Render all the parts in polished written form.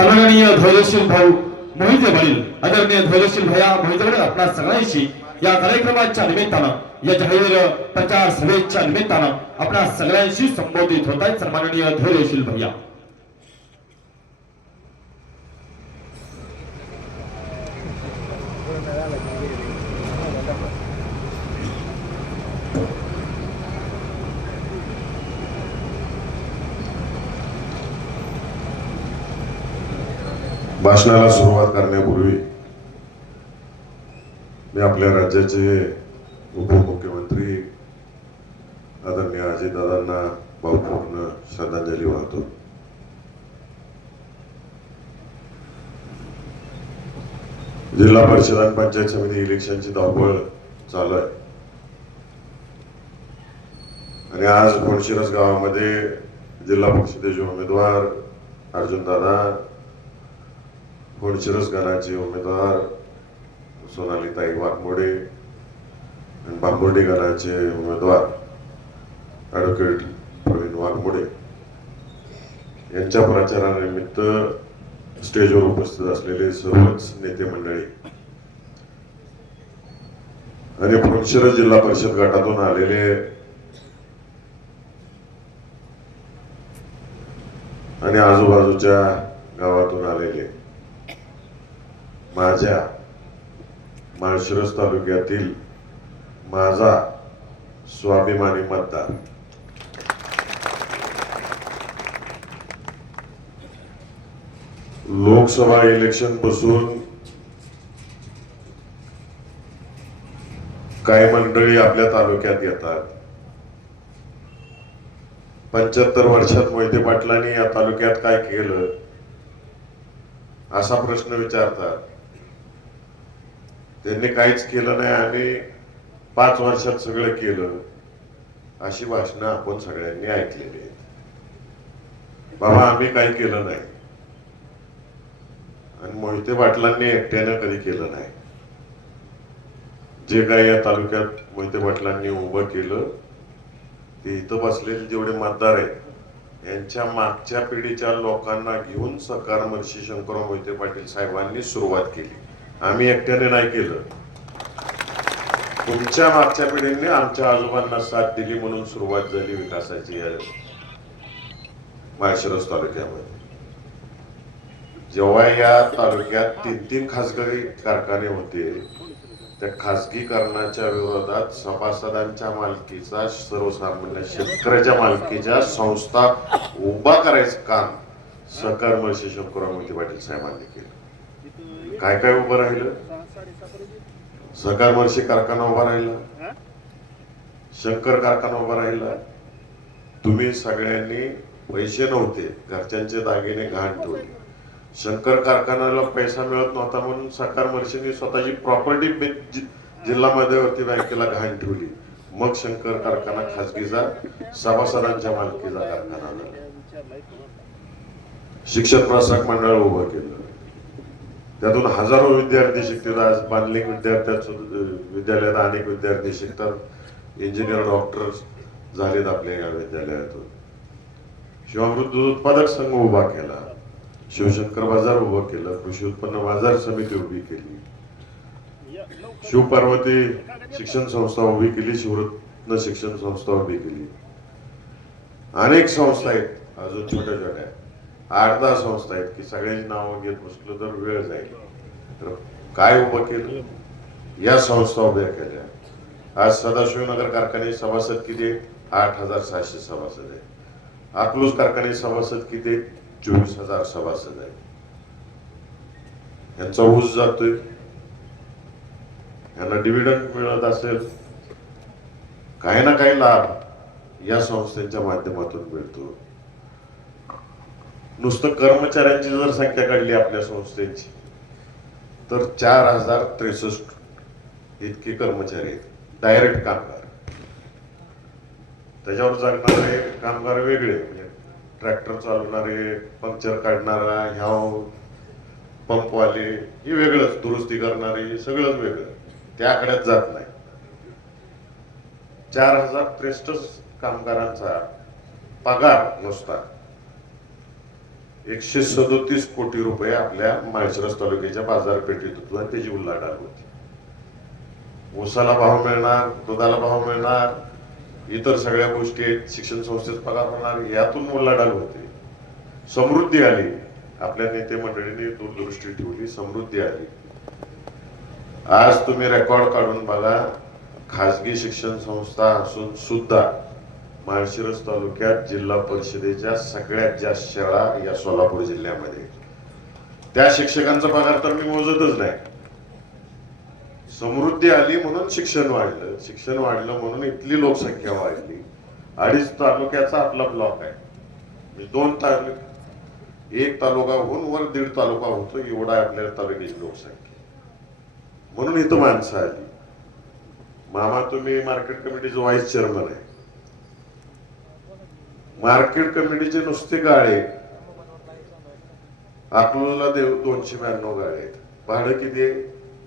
सन्माननीय ध्वजशील भाऊ मोहिते वडील आदरणीय ध्वजशील भैया मोहिते वडील आपल्या सगळ्यांशी या कार्यक्रमाच्या निमित्तानं या जाहीर प्रचार सभेच्या निमित्तानं आपल्या सगळ्यांशी संबोधित होत आहेत सन्माननीय ध्वजशील भैया. भाषणाला सुरुवात करण्यापूर्वी मी आपल्या राज्याचे उपमुख्यमंत्री आदरणीय अजितदादांना भावपूर्ण श्रद्धांजली वाहतो. जिल्हा परिषद आणि पंचायत समिती इलेक्शनची धावपळ चालू आहे आणि आज कोणशिरस गावामध्ये जिल्हा परिषदेचे उमेदवार अर्जुनदादा, कोणशिरस गणाचे उमेदवार सोनालीताई वाघमोडे आणि बांबोर्डी गणाचे उमेदवार ॲडव्होकेट प्रवीण वाघमोडे यांच्या प्रचारानिमित्त स्टेजवर उपस्थित असलेले सर्वच नेते मंडळी आणि कोणशिरस जिल्हा परिषद गटातून आलेले आणि आजूबाजूच्या गावातून आलेले माझ्या माळशिरस तालुक्यातील माझा स्वाभिमानी मतदार लोकसभा इलेक्शन पासून काही मंडळी आपल्या तालुक्यात येतात. 75 वर्षात मोहिते पाटलांनी या तालुक्यात काय केलं असा प्रश्न विचारतात. त्यांनी काहीच केलं नाही आणि 5 वर्षात सगळं केलं अशी भाषणं आपण सगळ्यांनी ऐकलेली आहेत. बाबा आम्ही काही केलं नाही आणि मोहिते पाटलांनी एकट्यानं कधी केलं नाही. जे काही या तालुक्यात मोहिते पाटलांनी उभं केलं ते इथं बसलेले जेवढे मतदार आहेत यांच्या मागच्या पिढीच्या लोकांना घेऊन सकार महर्षी शंकरराव मोहिते पाटील साहेबांनी सुरुवात केली. आम्ही एकट्याने नाही केलं. तुमच्या मागच्या पिढीने आमच्या आजोबांना साथ दिली म्हणून सुरुवात झाली विकासाची या माळशिरस तालुक्यामध्ये. जेव्हा या तालुक्यात 3 खासगी कारखाने होते त्या खासगीकरणाच्या विरोधात सभासदांच्या मालकीचा सर्वसामान्य शेतकऱ्याच्या मालकीच्या संस्था उभा करायचं काम सकार महर्षी शंकरराव मोहिते पाटील साहेबांनी केलं. काय काय उभं राहिलं? सकार महर्षी कारखाना उभा राहिला, शंकर कारखाना उभा राहिला. तुम्ही सगळ्यांनी पैसे नव्हते, घरच्यांचे दागिने गहाण ठेवले. शंकर कारखान्याला पैसा मिळत नव्हता म्हणून सकार महर्षींनी स्वतःची प्रॉपर्टी जिल्हा मध्यवर्ती बँकेला गहाण ठेवली. मग शंकर कारखाना खासगीचा सभासदांच्या मालकीचा कारखाना झाला. शिक्षण प्रशासक मंडळ उभं केलं, त्यातून हजारो विद्यार्थी शिकतात. आज बांधलिंग विद्यालयात अनेक विद्यार्थी शिकतात. इंजिनियर, डॉक्टर झालेत आपल्या या विद्यालयातून. शिवामृत दूध उत्पादक संघ उभा केला, शिवशंकर बाजार उभं केलं, कृषी उत्पन्न बाजार समिती उभी केली, शिवपार्वती शिक्षण संस्था उभी केली, शिवरत्न शिक्षण संस्था उभी केली. अनेक संस्था आहेत, अजून छोट्या छोट्या 8-10 संस्था आहेत की सगळ्यांची नावं घेत बसलो तर वेळ जाईल. तर काय उभं केलं? या संस्था उभ्या केल्या. आज सदाशिवनगर कारखाने सभासद किती? 8,600 सभासद आहेत. अकलूज कारखाने सभासद किती? 24,000 सभासद आहेत. यांचा ऊस जातोय, यांना डिव्हिडंड मिळत असेल, काही ना काही लाभ या संस्थेच्या माध्यमातून मिळतो. नुसतं कर्मचाऱ्यांची जर संख्या काढली आपल्या संस्थेची तर 4,063 इतके कर्मचारी आहेत, डायरेक्ट कामगार. त्याच्यावर जगणारे कामगार वेगळे, म्हणजे ट्रॅक्टर चालवणारे, पंक्चर काढणारा, ह्या पंपवाले हे वेगळंच, दुरुस्ती करणारे सगळंच वेगळं, त्याकडेच जात नाही. 4,063 कामगारांचा पगार नुसता 137 कोटी रुपये आपल्या माळशिरस तालुक्याच्या बाजारपेठेत होतो आणि त्याची उलाढाल होती. ऊसाला भाव मिळणार, दुधाला भाव मिळणार, इतर सगळ्या गोष्टी आहेत, शिक्षण संस्थेत पगार होणार, यातून उलाढाल होते. समृद्धी आली, आपल्या नेते मंडळींनी दूरदृष्टी ठेवली, समृद्धी आली. आज तुम्ही रेकॉर्ड काढून बघा, खासगी शिक्षण संस्था असून सुद्धा माळशिरस तालुक्यात जिल्हा परिषदेच्या सगळ्यात जास्त शाळा या सोलापूर जिल्ह्यामध्ये. त्या शिक्षकांचा पगार तर मी मोजतच नाही. समृद्धी आली म्हणून शिक्षण वाढलं, शिक्षण वाढलं म्हणून इथली लोकसंख्या वाढली. 2.5 तालुक्याचा आपला ब्लॉक आहे. 2 तालुके, 1 तालुका होऊन वर 1.5 तालुका होतो, एवढा आपल्या तालुक्याची लोकसंख्या. म्हणून इथं माणसं आली. मामा तुम्ही मार्केट कमिटीचे व्हाईस चेअरमन आहे. मार्केट कमिटीचे नुसते गाळे अकलूजला 292 गाळे आहेत. भाडं किती आहे?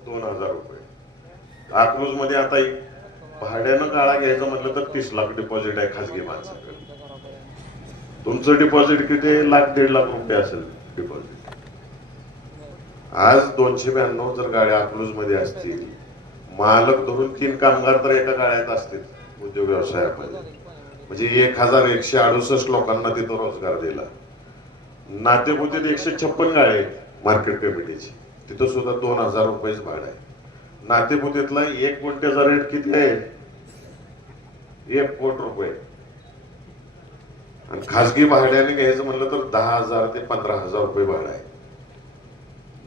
2000 रुपये. अकलूज मध्ये आता भाड्यानं गाळा घ्यायचं म्हटलं तर 30 लाख डिपॉझिट आहे खासगी माणसाकडे. तुमचं डिपॉझिट किती? 1,00,000-1.5 लाख रुपये असेल डिपॉझिट. आज 292 जर गाड्या अकलूज मध्ये असतील, मालक धरून 3 कामगार तर एका गाड्यात असतील उद्योग व्यवसायामध्ये, म्हणजे 1168 लोकांना तिथं रोजगार दिला. नातेपुतेत 156 गाळे आहेत मार्केट कमिटीची, तिथं सुद्धा 2000 रुपयेच भाडं आहे. नातेपुतेतला 1 गुंठ्याचा रेट किती आहे? 1 कोटी रुपये. आणि खासगी भाड्याने घ्यायचं म्हणलं तर 10,000 ते 15,000 रुपये भाडं आहे.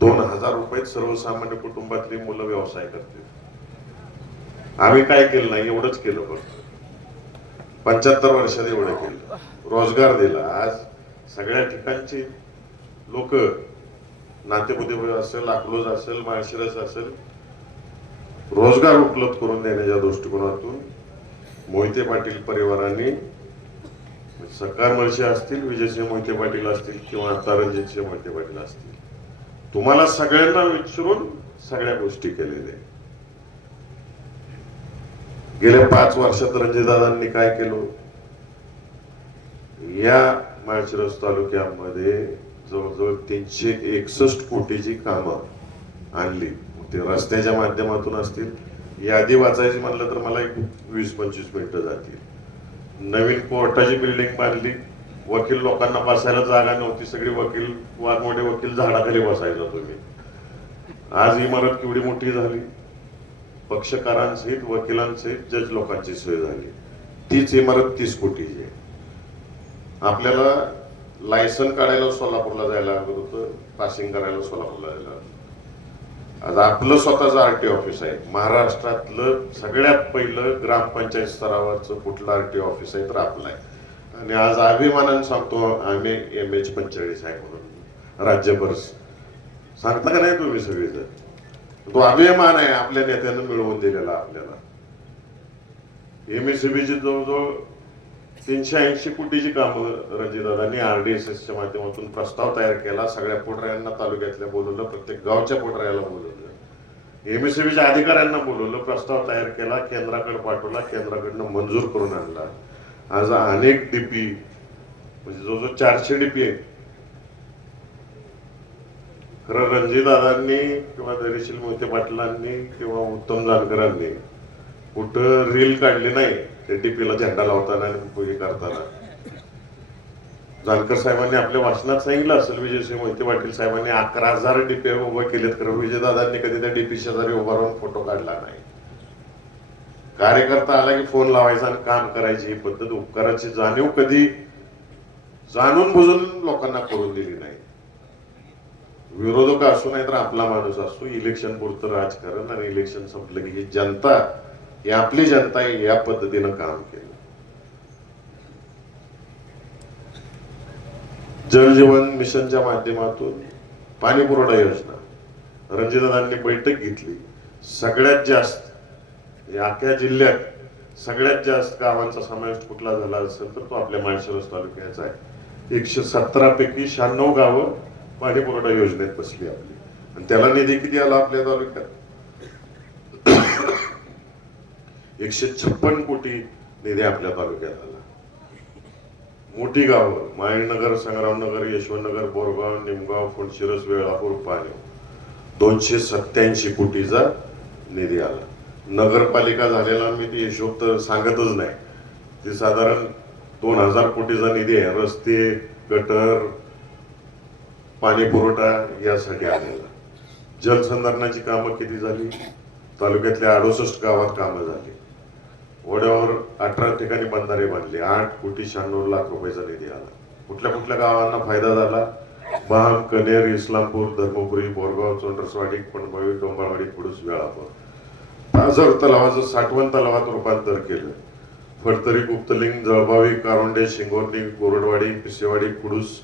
2,000 रुपयात सर्वसामान्य कुटुंबातली मुलं व्यवसाय करतील. आम्ही काय केलं नाही, एवढंच केलं. फक्त 75 वर्षात एवढं केलं, रोजगार दिला. आज सगळ्या ठिकाणची लोक, नातेपुते असेल, अकलूज असेल, माळशिरस असेल, रोजगार उपलब्ध करून देण्याच्या दृष्टिकोनातून मोहिते पाटील परिवारांनी, सरकार मळशी असतील, विजयसिंह मोहिते पाटील असतील किंवा आता रणजितसिंह मोहिते पाटील असतील, तुम्हाला सगळ्यांना विचारून सगळ्या गोष्टी केलेल्या. गेल्या 5 वर्षात रणजितदादांनी काय केलं? या माळशिरस तालुक्यामध्ये जवळजवळ 361 कोटीची कामं आणली. ते रस्त्याच्या माध्यमातून असतील, यादी वाचायची म्हणलं तर मला 20-25 मिनिटं जातील. नवीन कोर्टाची बिल्डिंग बांधली, वकील लोकांना बसायला जागा नव्हती, सगळी वकील, वाघमोठे वकील झाडाखाली बसायचा तुम्ही. आज इमारत केवढी मोठी झाली, पक्षकारांसहित, वकिलांसहित, जज लोकांची सोय झाली. तीच इमारत 30 कोटीची आहे. आपल्याला लायसन काढायला सोलापूरला जायला लागत होतं, पासिंग करायला सोलापूरला जायला लागत. आज आपलं स्वतःचं आरटीओ ऑफिस आहे. महाराष्ट्रातलं सगळ्यात पहिलं ग्रामपंचायत स्तरावरचं कुठलं आरटीओ ऑफिस आहे तर आपलं आहे. आणि आज अभिमानाने सांगतो आम्ही MH45 आहे म्हणून. राज्यभर सांगता का नाही तुम्ही सगळेजण? तो अभिमान आहे आपल्या नेत्यानं मिळवून दिलेला आपल्याला. MSCBची जवळजवळ 380 कोटीची कामं रणजितदादांनी RDSSच्या माध्यमातून प्रस्ताव तयार केला. सगळ्या पोटरायांना तालुक्यातल्या बोलवलं, प्रत्येक गावच्या पोटरायाला बोलवलं, MSCBच्या अधिकाऱ्यांना बोलवलं, प्रस्ताव तयार केला, केंद्राकडे पाठवला, केंद्राकडनं मंजूर करून आणला. आज अनेक DP, म्हणजे जवळजवळ 400 DP आहेत. खरं रणजितदादांनी किंवा धैर्यशील मोहिते पाटलांनी किंवा उत्तम जानकरांनी कुठं रील काढली नाही ते DPला झेंडा लावताना आणि हे करताना. जानकर साहेबांनी आपल्या भाषणात सांगितलं असेल, विजयसिंह मोहिते पाटील साहेबांनी 11,000 DP उभं केलेत. खरं विजयदादांनी कधी त्या DP शेजारी उभा राहून फोटो काढला नाही. कार्यकर्ता आला की फोन लावायचा आणि काम करायची ही पद्धत, उपकाराची जाणीव कधी जाणून बुजून लोकांना करून दिली नाही. विरोधक असू नाही तर आपला माणूस असतो. इलेक्शन पुरतं राजकारण आणि इलेक्शन संपलं की ही जनता, ही आपली जनता आहे, या पद्धतीनं काम केलं. जल जीवन मिशनच्या माध्यमातून पाणी पुरवठा योजना रणजितदादांनी बैठक घेतली. सगळ्यात जास्त अख्ख्या जिल्ह्यात सगळ्यात जास्त गावांचा समावेश कुठला झाला असेल तर तो आपल्या माळशिरस तालुक्याचा आहे. 117 पैकी 96 गावं पाणी पुरवठा योजनेत बसली आपली. आणि त्याला निधी किती आला आपल्या तालुक्यात? 156 कोटी निधी आपल्या तालुक्यात आला. मोठी गावं माळीनगर, संग्रामनगर, यशवंतनगर, बोरगाव, निमगाव, फुलशिरस, वेळापूर, पाणीव 287 कोटीचा निधी आला. नगरपालिका झालेला मी ती हिशोब तर सांगतच नाही, ती साधारण 2000 कोटीचा निधी आहे. रस्ते, गटर, पाणी पुरवठा यासाठी आलेला. जलसंधारणाची कामं किती झाली? तालुक्यातल्या 68 गावात कामं झाली. ओढ्यावर 18 ठिकाणी बंधारे बांधले. 8,96,00,000 रुपयाचा निधी आला. कुठल्या कुठल्या गावांना फायदा झाला? बाम, कनेर, इस्लामपूर, धर्मपुरी, बोरगाव, चोंडरसवाडी, पणबावी, डोंबारवाडी, कुडूस, वेळापूर. पाझर तलावाचं साठवण तलावात रूपांतर केलं. फडतरी, गुप्तलिंग, जळबावी, कारोंडे, शिंगोर्णी, गोरडवाडी, पिसेवाडी, कुडूस,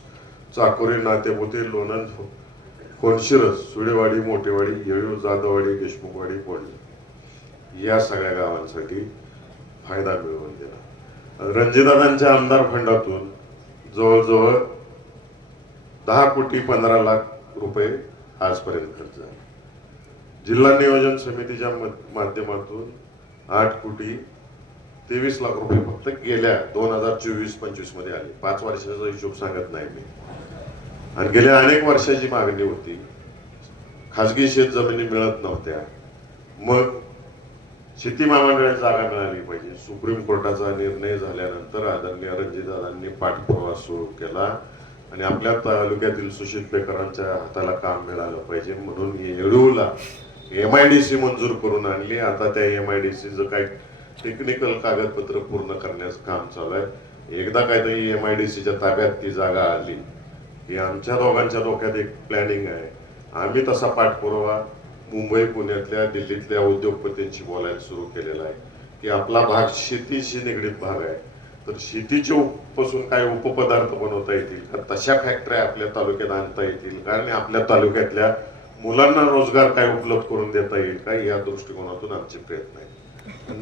चाकोरी, नातेपुते, लोणंद, कोणशिरस, सुळेवाडी, मोठेवाडी, येळूर, जाधववाडी, देशमुखवाडी, कोळी या सगळ्या गावांसाठी फायदा मिळवून दिला. रणजितदादांच्या आमदार फंडातून जवळजवळ 10,15,00,000 रुपये आजपर्यंत खर्च झाले. जिल्हा नियोजन समितीच्या माध्यमातून 8,23,00,000 रुपये फक्त गेल्या 2024-25 मध्ये आले. 5 वर्षाचा हिशोब सांगत नाही मी. आणि गेल्या अनेक वर्षाची मागणी होती. खासगी शेत जमिनी मिळत नव्हत्या. मग शेती महामंडळाची जागा मिळाली पाहिजे. सुप्रीम कोर्टाचा निर्णय झाल्यानंतर आदरणीय रणजितदादांनी पाठपुरावा सुरू केला आणि आपल्या तालुक्यातील सुशील बेकरांच्या हाताला काम मिळालं पाहिजे म्हणून येळूरला MIDC मंजूर करून आणली. आता त्या MIDCचं काही टेक्निकल कागदपत्र पूर्ण करण्याचं काम चालू आहे. एकदा काहीतरी MIDCच्या ताब्यात ती जागा आली की आमच्या दोघांच्या डोक्यात एक प्लॅनिंग आहे. आम्ही तसा पाठपुरावा मुंबई, पुण्यातल्या, दिल्लीतल्या उद्योगपतींशी बोलायला सुरू केलेला आहे की आपला भाग शेतीशी निगडीत भाग आहे, तर शेतीच्या पासून काय उपपदार्थ बनवता येतील का, तशा फॅक्टऱ्या आपल्या तालुक्यात आणता येतील का, आणि आपल्या तालुक्यातल्या मुलांना रोजगार काय उपलब्ध करून देता येईल का, या दृष्टिकोनातून आमचे प्रयत्न आहेत.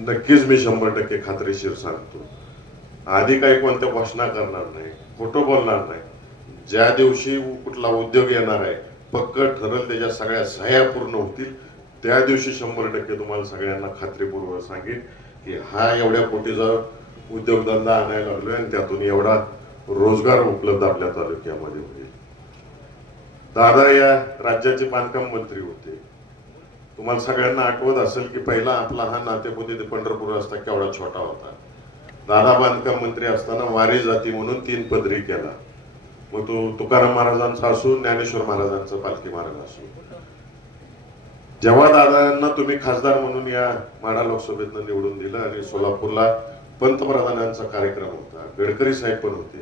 नक्कीच मी 100% खात्रीशीर सांगतो, आधी काही कोणत्या घोषणा करणार नाही, खोटं बोलणार नाही. ज्या दिवशी कुठला उद्योग येणार आहे, पक्क ठरल, त्याच्या सगळ्या सह्या पूर्ण होतील, त्या दिवशी 100% तुम्हाला सगळ्यांना खात्रीपूर्वक सांगेन की हा एवढ्या कोटीचा उद्योगधंदा आणायला लागलोय आणि त्यातून एवढा रोजगार उपलब्ध आपल्या तालुक्यामध्ये होईल. दादा या राज्याचे बांधकाम मंत्री होते. तुम्हाला सगळ्यांना आठवत असेल की पहिला आपला हा नातेपुते ते पंढरपूर रस्ता केवढा छोटा होता. दादा बांधकाम मंत्री असताना वारी जाती म्हणून 3 पदरी केला. मग तो तुकाराम महाराजांचा असो, ज्ञानेश्वर महाराजांचा पालखी मार्ग असो. जेव्हा दादांना तुम्ही खासदार म्हणून या माढा लोकसभेतनं निवडून दिलं आणि सोलापूरला पंतप्रधानांचा कार्यक्रम होता, गडकरी साहेब पण होते,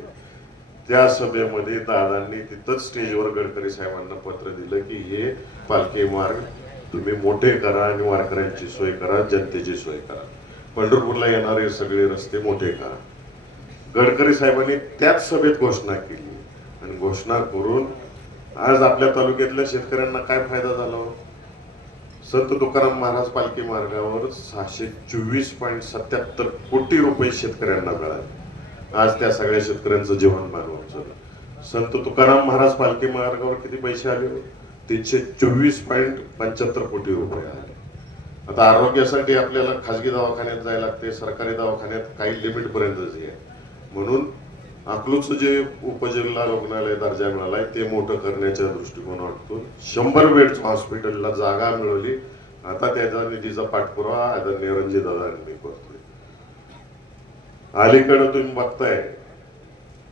त्या सभेमध्ये दादांनी तिथंच स्टेजवर गडकरी साहेबांना पत्र दिलं की हे पालखी मार्ग तुम्ही मोठे करा आणि वारकऱ्यांची सोय करा, जनतेची सोय करा, पंढरपूरला येणारे सगळे रस्ते मोठे करा. गडकरी साहेबांनी त्याच सभेत घोषणा केली आणि घोषणा करून आज आपल्या तालुक्यातल्या शेतकऱ्यांना काय फायदा झाला? संत तुकाराम महाराज पालखी मार्गावर 624.77 कोटी रुपये शेतकऱ्यांना मिळाले. आज त्या सगळ्या शेतकऱ्यांचं जीवनमान वाचलं. संत तुकाराम महाराज पालखी मार्गावर किती पैसे आले? 324.75 कोटी रुपये आले. आता आरोग्यासाठी आपल्याला खासगी दवाखान्यात जायला लागते, सरकारी दवाखान्यात काही लिमिट पर्यंतच आहे. म्हणून अकलूजचं जे उपजिल्हा रुग्णालय दर्जा मिळालाय ते मोठं करण्याच्या दृष्टिकोनातून 100 बेडचं हॉस्पिटलला जागा मिळवली. आता त्याचा निधीचा पाठपुरावा आदरणीय रणजितदादांनी करतोय. अलीकडे तुम्ही बघताय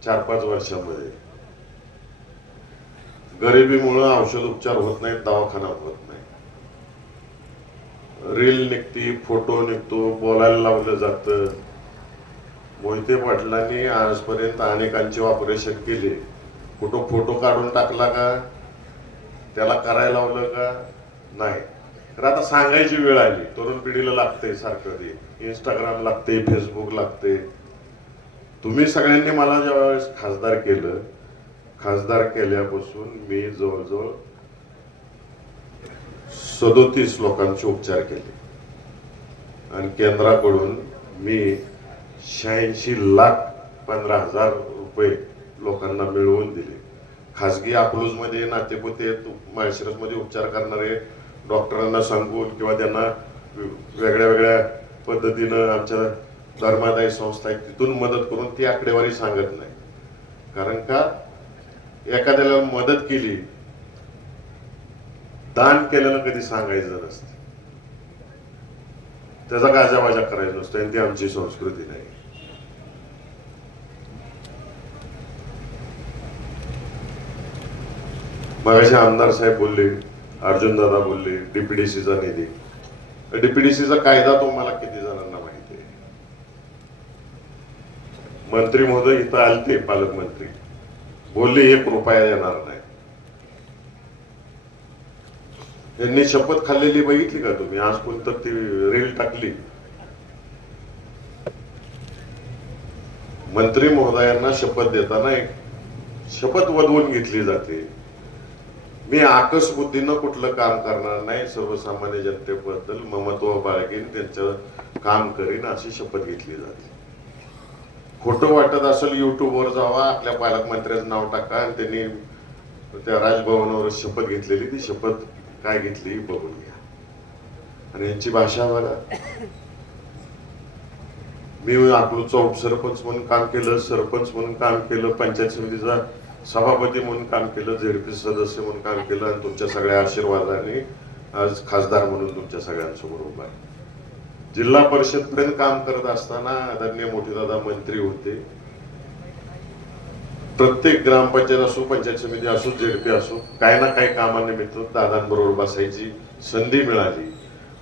4-5 वर्षामध्ये गरिबीमुळे औषध उपचार होत नाहीत, दवाखाना होत नाही. रील निघती, फोटो निघतो, बोलायला लावलं जातं. मोहिते पाटलांनी आजपर्यंत अनेकांचे ऑपरेशन केले, कुठं फोटो काढून टाकला का? त्याला करायला लावलं का? नाही. तर आता सांगायची वेळ आली. तरुण पिढीला लागते सारखं ते इंस्टाग्राम लागते, फेसबुक लागते. तुम्ही सगळ्यांनी मला ज्यावेळेस खासदार केलं, खासदार केल्यापासून मी जवळजवळ 37 लोकांचे उपचार केले आणि केंद्राकडून मी 86,15,000 रुपये लोकांना मिळवून दिले. खासगी अकलूजमध्ये नातेपुते माळशिरसमध्ये उपचार करणारे डॉक्टरांना सांगून किंवा त्यांना वेगळ्या वेगळ्या पद्धतीनं आमच्या धर्मादायी संस्था आहेत तिथून मदत करून ती आकडेवारी सांगत नाही. कारण का एखाद्याला मदत केली, दान केलेलं कधी सांगायचं नसतं, त्याचा गाजावाजा करायचा नसतो, आणि ती आमची संस्कृती नाही. मगाशी आमदार साहेब बोलले, अर्जुन दादा बोलले, डीपीडीसीचा निधी. डीपीडीसीचा कायदा तुम्हाला किती जणांना माहिती आहे? मंत्री महोदय इथं आलते, पालकमंत्री बोलले 1 रुपया येणार नाही. यांनी शपथ खाल्लेली बघितली का तुम्ही? आज कोणतं ती रील टाकली. मंत्री महोदयांना शपथ देताना एक शपथ वधवून घेतली जाते, मी आकस बुद्धीनं कुठलं काम करणार नाही, सर्वसामान्य जनतेबद्दल ममत्व बाळगीन, त्यांचं काम करीन, अशी शपथ घेतली जाते. खोटं वाटत असेल युट्यूबवर जावा, आपल्या पालकमंत्र्याचं नाव टाका आणि त्यांनी त्या राजभवनावर शपथ घेतलेली, ती शपथ काय घेतली बघून घ्या. आणि यांची भाषा बघा. मी अकलूजचा उपसरपंच म्हणून काम केलं, सरपंच म्हणून काम केलं, पंचायत समितीचा सभापती म्हणून काम केलं, झेडपी सदस्य म्हणून काम केलं, आणि तुमच्या सगळ्या आशीर्वादाने आज खासदार म्हणून तुमच्या सगळ्यांसमोर उभा आहे. जिल्हा परिषद पर्यंत काम करत असताना आदरणीय मोठीदादा मंत्री होते. प्रत्येक ग्रामपंचायत असो, पंचायत समिती असो, झेडपी असो, काही ना काही कामानिमित्त दादांबरोबर बसायची संधी मिळाली.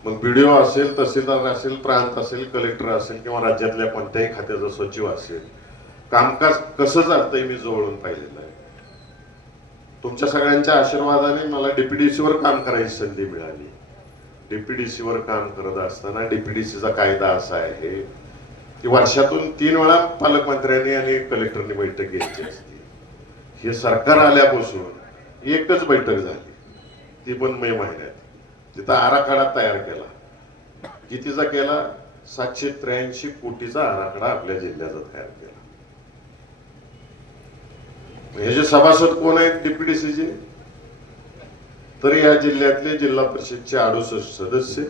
मग बीडीओ असेल, तहसीलदार असेल, प्रांत असेल, कलेक्टर असेल, किंवा राज्यातल्या कोणत्याही खात्याचा सचिव असेल, कामकाज कसं चालतंय मी जवळून पाहिलेलं आहे. तुमच्या सगळ्यांच्या आशीर्वादाने मला डीपीडीसीवर काम करायची संधी मिळाली. डीपीडीसीवर काम करत असताना डीपीडीसीचा कायदा असा आहे की वर्षातून 3 वेळा पालकमंत्र्यांनी आणि कलेक्टरनी बैठक घ्यायची असते. हे सरकार आल्यापासून एकच बैठक झाली, ती पण मे महिन्यात. तिथं आराखडा तयार केला. कितीचा केला? 783 कोटीचा आराखडा आपल्या जिल्ह्याचा तयार केला. हे जे सभासद कोण आहेत डीपीडीसीचे? तर या जिल्ह्यातले जिल्हा परिषदचे 68 सदस्य,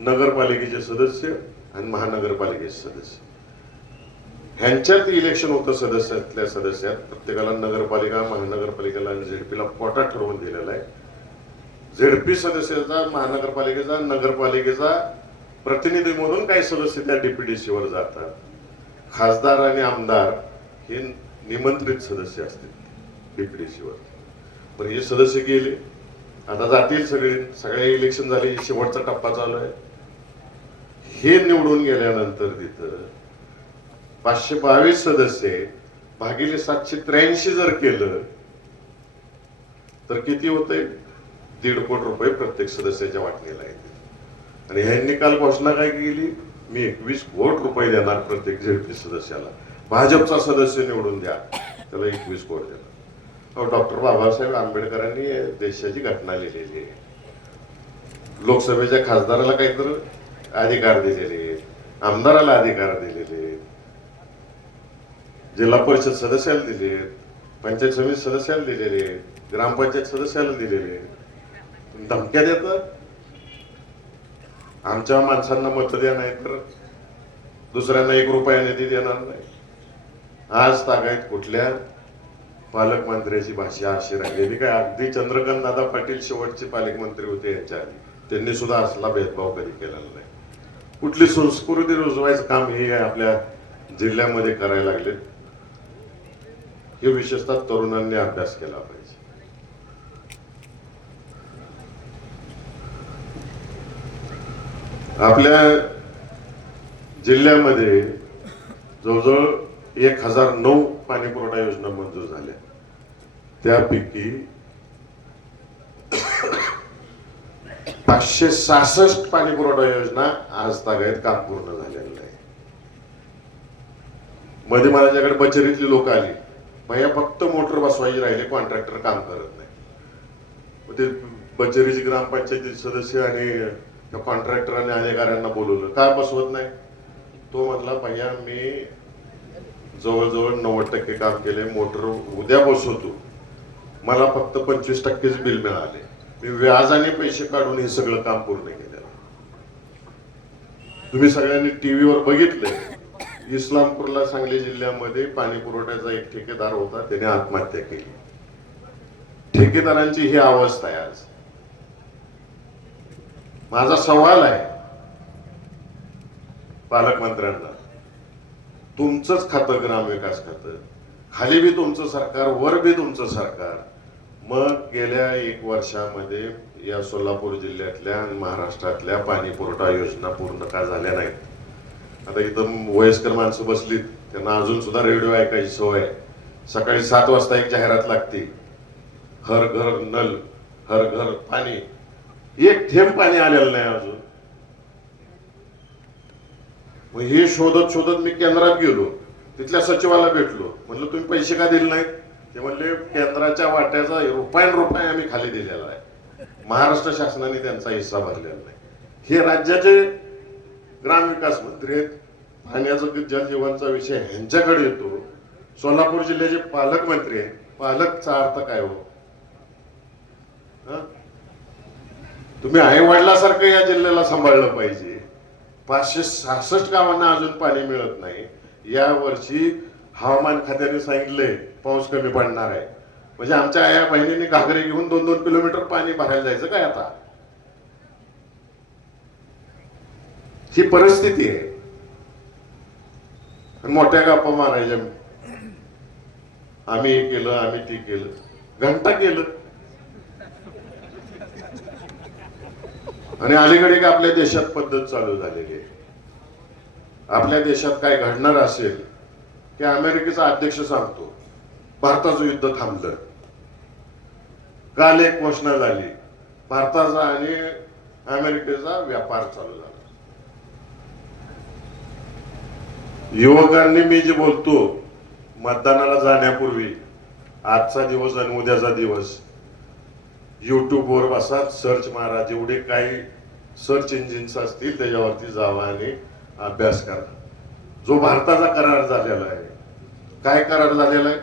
नगरपालिकेचे सदस्य आणि महानगरपालिकेचे सदस्य, ह्यांच्यात इलेक्शन होतं. सदस्यातल्या सदस्यात प्रत्येकाला नगरपालिका, महानगरपालिकेला आणि झेडपीला कोटा ठरवून दिलेला आहे. झेडपी सदस्याचा, महानगरपालिकेचा, नगरपालिकेचा प्रतिनिधी म्हणून काही सदस्य त्या डीपीडीसीवर जातात. खासदार आणि आमदार हे निमंत्रित सदस्य असतील डीपीडीसीवर. पण हे सदस्य गेले, आता जातील सगळे इलेक्शन झाले, शेवटचा टप्पा चालू आहे. हे निवडून गेल्यानंतर तिथं 522 सदस्य भागिले 783 जर केलं तर किती होतंय? 1.5 कोटी रुपये प्रत्येक सदस्याच्या वाटणीला येतील. आणि ह्यांनी काल घोषणा काय केली? मी 21 कोटी रुपये देणार प्रत्येक झेडपी सदस्याला. भाजपचा सदस्य निवडून द्या, त्याला 21 कोटी देणार. डॉक्टर बाबासाहेब आंबेडकरांनी देशाची घटना लिहिलेली आहे. लोकसभेच्या खासदाराला काहीतरी अधिकार दिलेले, आमदाराला अधिकार दिलेले, जिल्हा परिषद सदस्याला दिले, पंचायत समिती सदस्याला दिलेले, ग्रामपंचायत सदस्याला दिलेले. धमक्या देतात, आमच्या माणसांना मत द्या, नाही तर दुसऱ्यांना 1 रुपया निधी देणार नाही. आज तागायत कुठल्या पालकमंत्र्याची भाषा अशी राहिलेली काय? अगदी चंद्रकांत दादा पाटील शेवटचे पालकमंत्री होते यांच्या आधी, त्यांनी सुद्धा असला भेदभाव कधी केलेला नाही. कुठली संस्कृती रुजवायचं काम हे आपल्या जिल्ह्यामध्ये करायला लागले. हे विशेषतः तरुणांनी अभ्यास केला पाहिजे. आपल्या जिल्ह्यामध्ये जवळजवळ 1009 पाणी पुरवठा योजना मंजूर झाल्या. त्यापैकी 566 पाणी पुरवठा योजना आज तागायत काम पूर्ण झालेलं आहे. मध्ये माझ्याकडे बचेरीतली लोक आली, भैया फक्त मोटर बसवायची राहिले, कॉन्ट्रॅक्टर काम करत नाही. ते बचेरीची ग्रामपंचायतीचे सदस्य आणि कॉन्ट्रॅक्टरांनी अधिकाऱ्यांना बोलवलं, काय बसवत नाही? तो म्हटला, भैया मी जवळजवळ 90% काम केले, मोटर उद्या बसवतो, मला फक्त 25%च बिल मिळाले, मी व्याजाने पैसे काढून हे सगळं काम पूर्ण केलं. तुम्ही सगळ्यांनी टीव्हीवर बघितलंय इस्लामपूरला सांगली जिल्ह्यामध्ये पाणी पुरवठ्याचा एक ठेकेदार होता, त्याने आत्महत्या केली. ठेकेदारांची ही अवस्था आहे आज. माझा सवाल आहे पालकमंत्र्यांना, तुमचंच खातं ग्रामविकास खातं, खाली बी तुमचं सरकार, वर बी तुमचं सरकार, मग गेल्या 1 वर्षामध्ये या सोलापूर जिल्ह्यातल्या आणि महाराष्ट्रातल्या पाणी पुरवठा योजना पूर्ण का झाल्या नाहीत? आता इथं वयस्कर माणसं बसलीत, त्यांना अजून सुद्धा रेडिओ ऐकायची सवय आहे. सकाळी 7 वाजता एक जाहिरात लागते, हर घर नल, हर घर पाणी. एक थेंब पाणी आलेलं नाही अजून. मग हे शोधत शोधत मी केंद्रात गेलो, तिथल्या सचिवाला भेटलो, म्हणलं तुम्ही पैसे का दिले नाहीत? ते म्हणले केंद्राच्या वाट्याचा रुपया आम्ही खाली दिलेला आहे, महाराष्ट्र शासनाने त्यांचा हिस्सा भरलेला नाही. हे राज्याचे ग्रामविकास मंत्री आहेत, पाण्याचा जलजीवनचा विषय ह्यांच्याकडे येतो. सोलापूर जिल्ह्याचे पालकमंत्री आहेत, पालकचा अर्थ काय हो? तुम्ही आई वडिलासारखं या जिल्ह्याला सांभाळलं पाहिजे. 566 गावांना अजून पाणी मिळत नाही. या वर्षी हवामान खात्याने सांगितले पाऊस कमी पडणार आहे, म्हणजे आमच्या आया बहिणींनी घागरे घेऊन 2-2 किलोमीटर पाणी भरायला जायचं काय? आता ही परिस्थिती आहे. मोठ्या गप्पा मारायच्या, आम्ही हे केलं, आम्ही ते केलं, घंटा केलं. आणि अलीकडे एक आपल्या देशात पद्धत चालू झालेली आहे. आपल्या देशात काय घडणार असेल की अमेरिकेचा अध्यक्ष सांगतो भारताचं युद्ध थांबलं. काल एक घोषणा झाली, भारताचा आणि अमेरिकेचा व्यापार चालू झाला. युवकांनी मी जे बोलतो, मतदानाला जाण्यापूर्वी आजचा दिवस आणि उद्याचा दिवस युट्यूबवर बसा, सर्च मारा, जेवढे काही सर्च इंजिन्स असतील त्याच्यावरती जावा आणि अभ्यास करा. जो भारताचा करार झालेला आहे, काय करार झालेला आहे?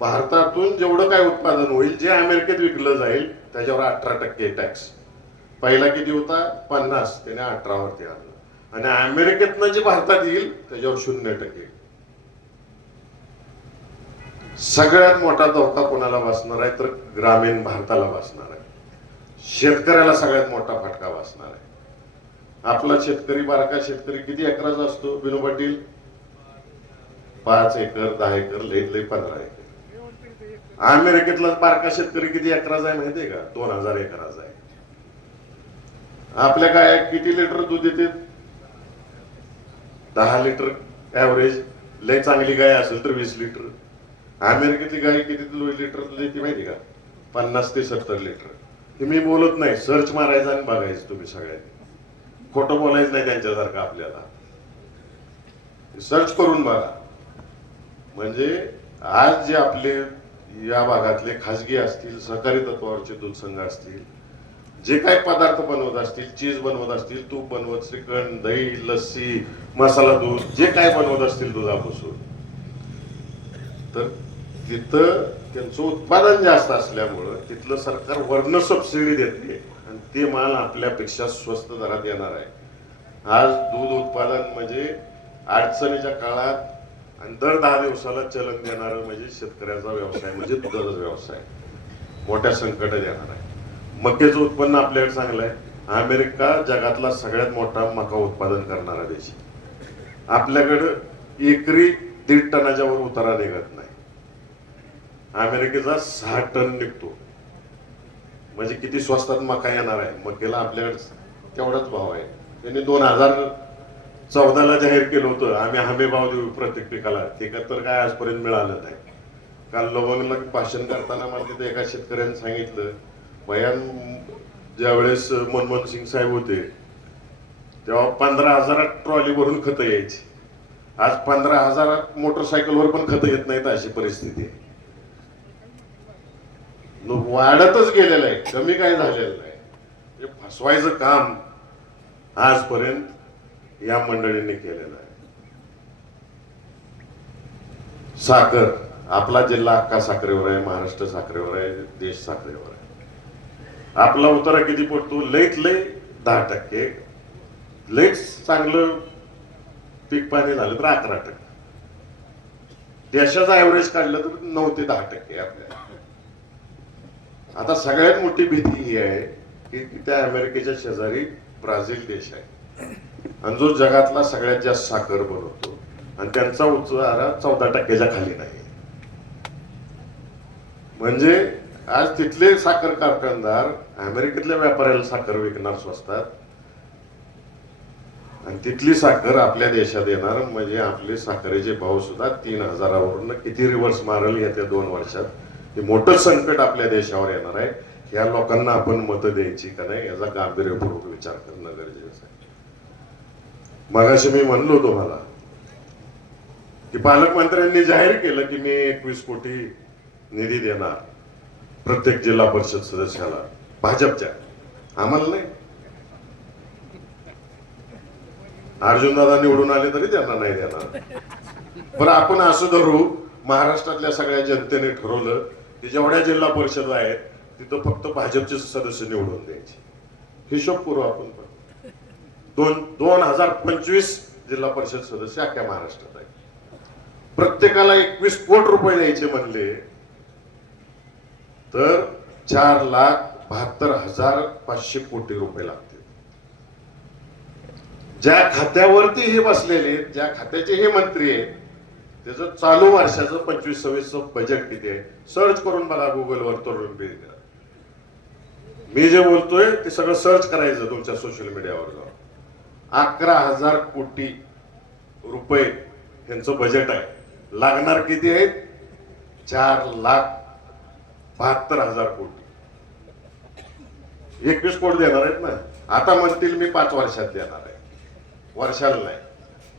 भारतातून जेवढं काय उत्पादन होईल, जे अमेरिकेत विकलं जाईल त्याच्यावर 18% टॅक्स. पहिला किती होता? 50, त्याने 18 वरती आणलं. आणि अमेरिकेतनं जे भारतात येईल त्याच्यावर 0%. सगळ्यात मोठा धोका कोणाला बसणार आहे? तर ग्रामीण भारताला बसणार आहे. शेतकऱ्याला सगळ्यात मोठा फटका बसणार आहे. आपला शेतकरी, बारका शेतकरी किती एकराचा असतो बिनू पाटील? 5 एकर, 10 एकर, लई 15 एकर. अमेरिकेतला बारका शेतकरी किती एकराचा आहे माहितीये का? 2000 एकराचा आहे. आपल्या गाय किती लिटर दूध देते? 10 लिटर ऍव्हरेज. लय चांगली गाय असेल तर 20 लिटर. अमेरिकेतली गाय किती लिटर देते माहिती का? 50 ते 70 लिटर. हे मी बोलत नाही, सर्च मारायचं आणि बघायचं तुम्ही सगळ्यांनी. खोटं बोलायचं नाही त्यांच्यासारखं आपल्याला. सर्च करून बघा. म्हणजे आज जे आपले या भागातले खाजगी असतील, सहकारी तत्वावरचे दूध संघ असतील, जे काही पदार्थ बनवत असतील, चीज बनवत असतील, तूप बनवत, श्रीखंड, दही, लस्सी, मसाला दूध, जे काय बनवत असतील दुधापासून, तर तिथं त्यांचं उत्पादन जास्त असल्यामुळं तिथलं सरकार वर्ण सबसिडी देते आणि ते माल आपल्यापेक्षा स्वस्त दरात येणार आहे. आज दूध उत्पादन म्हणजे अडचणीच्या काळात आणि दर 10 दिवसाला चलन देणारं म्हणजे शेतकऱ्याचा व्यवसाय, म्हणजे दुधाचा व्यवसाय मोठ्या संकटात येणार आहे. मक्याचं उत्पन्न आपल्याकडे चांगलं आहे. अमेरिका जगातला सगळ्यात मोठा मका उत्पादन करणारा देश. आपल्याकडं एकरी 1.5 टनाच्या वर उतारा निघत नाही. अमेरिकेचा 6 टन निघतो. म्हणजे किती स्वस्तात मका येणार आहे. मक्याला आपल्याकडे तेवढाच भाव आहे. त्यांनी 2014ला जाहीर केलं होतं आम्ही हमी भाव देऊ प्रत्येक पिकाला. ते तर काय आजपर्यंत मिळालं नाही. काल लवंगला भाषण करताना मला तिथे एका शेतकऱ्याने सांगितलं, भयान ज्यावेळेस मनमोहन सिंग साहेब होते तेव्हा 15,000 ट्रॉली भरून खतं यायची. आज 15,000 मोटरसायकलवर पण खतं येत नाहीत, अशी परिस्थिती आहे. वाढतच गेलेलं आहे, कमी काय झालेलं नाही. फसवायचं काम आजपर्यंत या मंडळींनी केलेलं आहे. साखर, आपला जिल्हा अख्खा साखरेवर आहे, महाराष्ट्र साखरेवर आहे, देश साखरेवर आहे. आपला उतारा किती पडतो? लईत लई 10%. लईच चांगलं पीक पाणी झालं तर 11%. देशाचा ऍव्हरेज काढलं तर 9 ते 10% आपल्याला. आता सगळ्यात मोठी भीती ही आहे की त्या अमेरिकेच्या शेजारी ब्राझील देश आहे आणि जो जगातला सगळ्यात जास्त साखर बनवतो आणि त्यांचा उच्चारा 14% खाली नाही. म्हणजे आज तिथले साखर कारखानदार अमेरिकेतल्या व्यापाऱ्याला साखर विकणार स्वस्तात आणि तिथली साखर आपल्या देशात येणार. म्हणजे आपले साखरेचे भाव सुद्धा 3,000वरून किती रिव्हर्स मारल येत्या 2 वर्षात. हे मोठं संकट आपल्या देशावर येणार आहे. या लोकांना आपण मतं द्यायची का नाही याचा गांभीर्यपूर्वक विचार करणं गरजेचं आहे. मगाशी मी म्हणलो तुम्हाला की पालकमंत्र्यांनी जाहीर केलं की मी 21 कोटी निधी देणार प्रत्येक जिल्हा परिषद सदस्याला भाजपच्या. आम्हाला नाही. अर्जुनदादा निवडून आले तरी त्यांना नाही देणार. बरं आपण असं धरू महाराष्ट्रातल्या सगळ्या जनतेने ठरवलं की जेवढ्या जिल्हा परिषद आहेत तिथं फक्त भाजपचे सदस्य निवडून द्यायचे. हिशोब करू आपण. 2025 जिल्हा परिषद सदस्य अख्ख्या महाराष्ट्रात आहेत. प्रत्येकाला 21 कोटी रुपये द्यायचे म्हणले तर 4,72,500 कोटी रुपये लागतील. ज्या खात्यावरती हे बसलेले, ज्या खात्याचे हे मंत्री आहेत, त्याचं चालू वर्षाचं 25-26 बजेट किती आहे सर्च करून बघा गुगलवर. तरुण पिढीला मी जे बोलतोय ते सगळं सर्च करायचं तुमच्या सोशल मीडियावर जाऊन. 11,000 कोटी रुपये यांचं बजेट आहे. लागणार किती आहेत? 4,72,000 कोटी. 21 कोटी देणार आहेत ना. आता म्हणतील मी 5 वर्षात देणार आहे, वर्षाला नाही.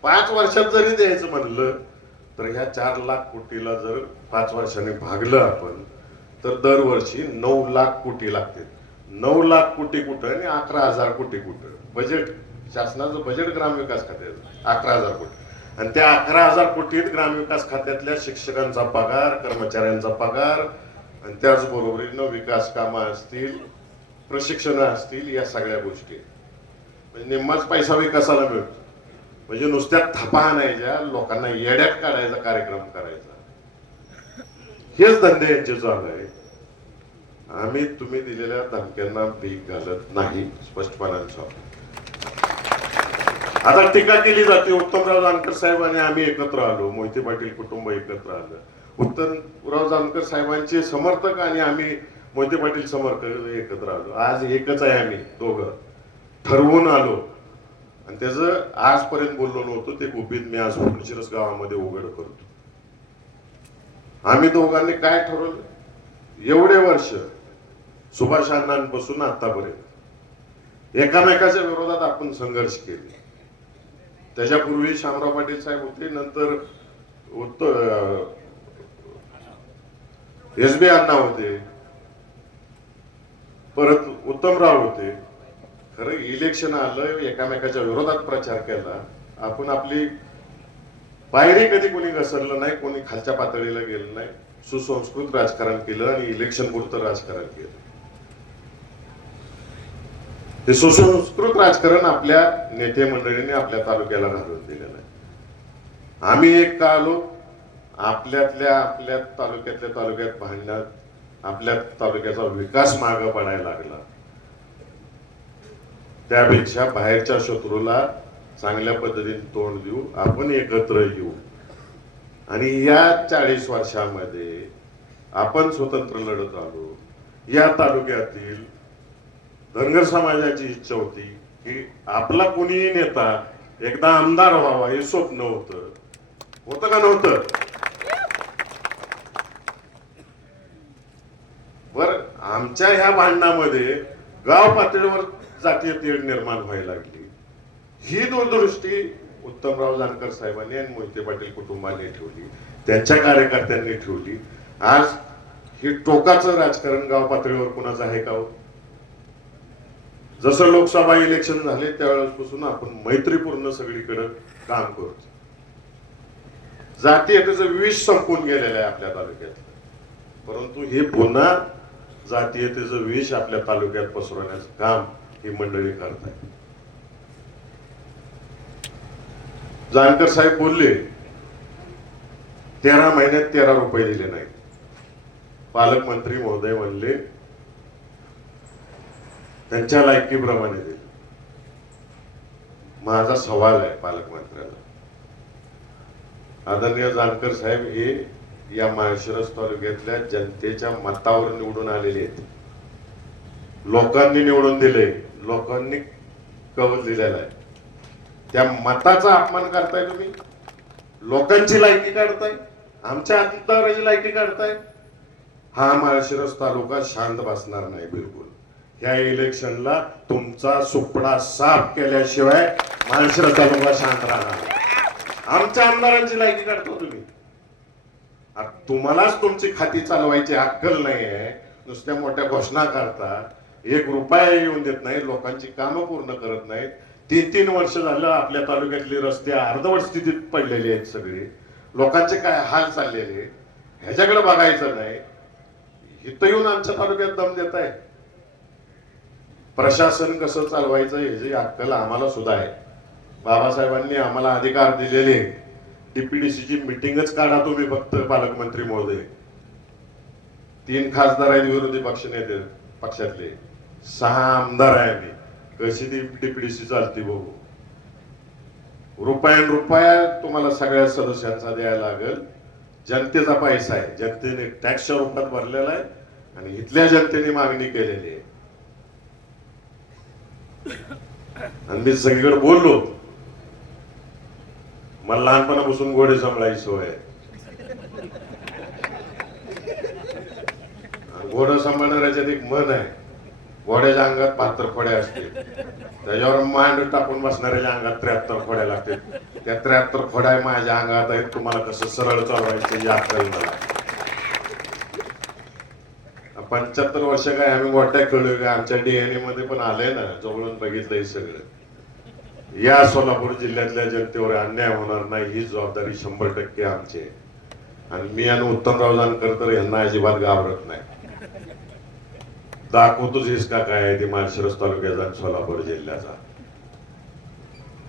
5 वर्षात जरी द्यायचं म्हणलं तर ह्या 4,00,000 कोटीला जर 5 वर्षांनी भागलं आपण तर दरवर्षी 9,00,000 कोटी लागतील. 9,00,000 कोटी कुठं आणि 11,000 कोटी कुठं? बजेट, शासनाचं बजेट ग्रामविकास खात्याचं 11,000 कोटी. आणि त्या 11,000 कोटीत ग्रामविकास खात्यातल्या शिक्षकांचा पगार, कर्मचाऱ्यांचा पगार आणि त्याचबरोबरीनं विकास कामं असतील, प्रशिक्षण असतील, या सगळ्या गोष्टी. म्हणजे निम्माच पैसा विकासाला मिळतो. म्हणजे नुसत्या थपा आणायच्या, लोकांना येड्यात काढायचा कार्यक्रम करायचा, हेच धंदे यांचे चालू आहे. आम्ही तुम्ही दिलेल्या धमक्यांना भीक घालत नाही, स्पष्टपणाने सांगतो. आता टीका केली जाते उत्तमराव जानकर साहेब आणि आम्ही एकत्र आलो, मोहिते पाटील कुटुंब एकत्र आलं. उत्तमराव जानकर साहेबांचे समर्थक आणि आम्ही मोहिते पाटील समर्थक एकत्र आलो. आज एकच आहे. आम्ही दोघं ठरवून आलो आणि त्याचं आजपर्यंत बोललो नव्हतो ते गुपित मी आज फुलशिरस गावामध्ये उघड करतो. आम्ही दोघांनी काय ठरवलं? एवढे वर्ष सुभाष अण्णांपासून आतापर्यंत एकामेकाच्या विरोधात आपण संघर्ष केले. त्याच्यापूर्वी शामराव पाटील साहेब होते, नंतर एस.बी. अण्णा होते, परत उत्तमराव होते. खरं इलेक्शन आलं, एकामेकाच्या विरोधात प्रचार केला. आपण आपली पायरी कधी कोणी घसरलं नाही, कोणी खालच्या पातळीला गेलं नाही. सुसंस्कृत राजकारण केलं आणि इलेक्शन पुरतं राजकारण केलं. हे सुसंस्कृत राजकारण आपल्या नेते मंडळीने आपल्या तालुक्याला घालून दिलेलं आहे. आम्ही एक का आलो? आपल्या तालुक्यात भांडण्यात आपल्या तालुक्याचा विकास मागे पडायला लागला. त्यापेक्षा बाहेरच्या शत्रूला चांगल्या पद्धतीने तोंड देऊ, आपण एकत्र येऊ आणि या 40 वर्षामध्ये आपण स्वतंत्र लढत आलो. या तालुक्यातील धनगर समाजाची इच्छा होती की आपला कोणीही नेता एकदा आमदार व्हावा, हे स्वप्न होतं का नव्हतं? बर, आमच्या ह्या भांडणामध्ये गाव पातळीवर जातीय तेढ निर्माण व्हायला लागली. ही दूरदृष्टी उत्तमराव जानकर साहेबांनी आणि मोहिते पाटील कुटुंबाने ठेवली, त्यांच्या कार्यकर्त्यांनी ठेवली. आज हे टोकाचं राजकारण गाव पातळीवर कुणाचं आहे का हो? जसं लोकसभा इलेक्शन झाले त्यावेळेसपासून आपण मैत्रीपूर्ण सगळीकडे काम करतो. जातीयतेचं विष संपून गेलेलं आहे आपल्या तालुक्यात, परंतु हे पुन्हा जातीयतेचं विष आपल्या तालुक्यात पसरवण्याचं काम ही मंडळी करत आहे. जानकर साहेब बोलले 13 महिन्यात 13 रुपये दिले नाही. पालकमंत्री महोदय म्हणले त्यांच्या लायकीप्रमाणे दिले. माझा सवाल आहे पालकमंत्र्याला, आदरणीय जानकर साहेब हे या माळशिरस तालुक्यातल्या जनतेच्या मतावर निवडून आलेले आहेत. लोकांनी निवडून दिले, लोकांनी कौल दिलेला आहे. त्या मताचा अपमान करताय तुम्ही, लोकांची लायकी काढताय, आमच्या आदित्यरावाची लायकी काढताय. हा माळशिरस तालुका शांत बसणार नाही बिलकुल. ह्या इलेक्शनला तुमचा सुपडा साफ केल्याशिवाय माळशिरस तालुका शांत राहणार नाही. आमच्या आमदारांची लायकी काढतो तुम्ही. तुम्हालाच तुमची खाती चालवायची अक्कल नाही आहे. नुसत्या मोठ्या घोषणा करता, 1 रुपया येऊन देत नाही, लोकांची कामं पूर्ण करत नाहीत. 3-3 वर्ष झालं आपल्या तालुक्यातली रस्ते अर्धवट स्थितीत पडलेले आहेत. सगळे लोकांचे काय हाल चाललेले, ह्याच्याकडे बघायचं नाही. इथं येऊन आमच्या तालुक्यात दम देत आहे. प्रशासन कसं चालवायचं ह्याची अक्कल आम्हाला सुद्धा आहे. बाबासाहेबांनी आम्हाला अधिकार दिलेले. डीपीडीसीची मिटिंगच काढा तुम्ही फक्त पालकमंत्री महोदय. 3 खासदार आहेत विरोधी पक्ष नेते पक्षातले, 6 आमदार आहे आम्ही. कशी ती डीपीडीसी चालती बघू. रुपया तुम्हाला सगळ्या सदस्यांचा द्यायला लागेल. जनतेचा पैसा आहे, जनतेने टॅक्सच्या रूपात भरलेला आहे आणि इथल्या जनतेने मागणी केलेली आहे. आणि मी सगळीकडे बोललो, मला लहानपणापासून घोडे सांभाळायची सवय आहे. घोडं सांभाळणाऱ्याच्यात एक मन आहे, घोड्याच्या अंगात 72 खोड्या असते, त्याच्यावर मांड टाकून बसणाऱ्याच्या अंगात 73 खोड्या लागते. त्या 73 खोड्या माझ्या अंगात आहेत. तुम्हाला कसं सरळ चालवायचं या अक्कल मला. 75 वर्ष काय आम्ही मोठ्या कळू का, आमच्या डीएनए मध्ये पण आलंय ना, जवळून बघितलंय सगळं. या सोलापूर जिल्ह्यातल्या जनतेवर अन्याय होणार नाही ही जबाबदारी 100% आमची आहे. आणि मी आणि उत्तमराव जानकर तर यांना अजिबात घाबरत नाही. दाखवतोच हिसका काय आहे ते माळशिरस तालुक्याचा आणि सोलापूर जिल्ह्याचा.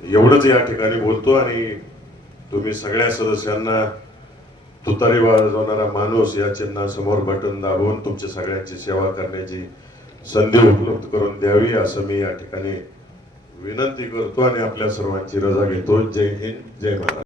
एवढंच या ठिकाणी बोलतो. आणि तुम्ही सगळ्या सदस्यांना तुतारी वाजवणारा माणूस या चिन्हासमोर बटन दाबून तुमच्या सगळ्यांची सेवा करण्याची संधी उपलब्ध करून द्यावी असं मी या ठिकाणी विनंती करतो आणि आपल्या सर्वांची रजा घेतो. जय हिंद, जय महाराष्ट्र.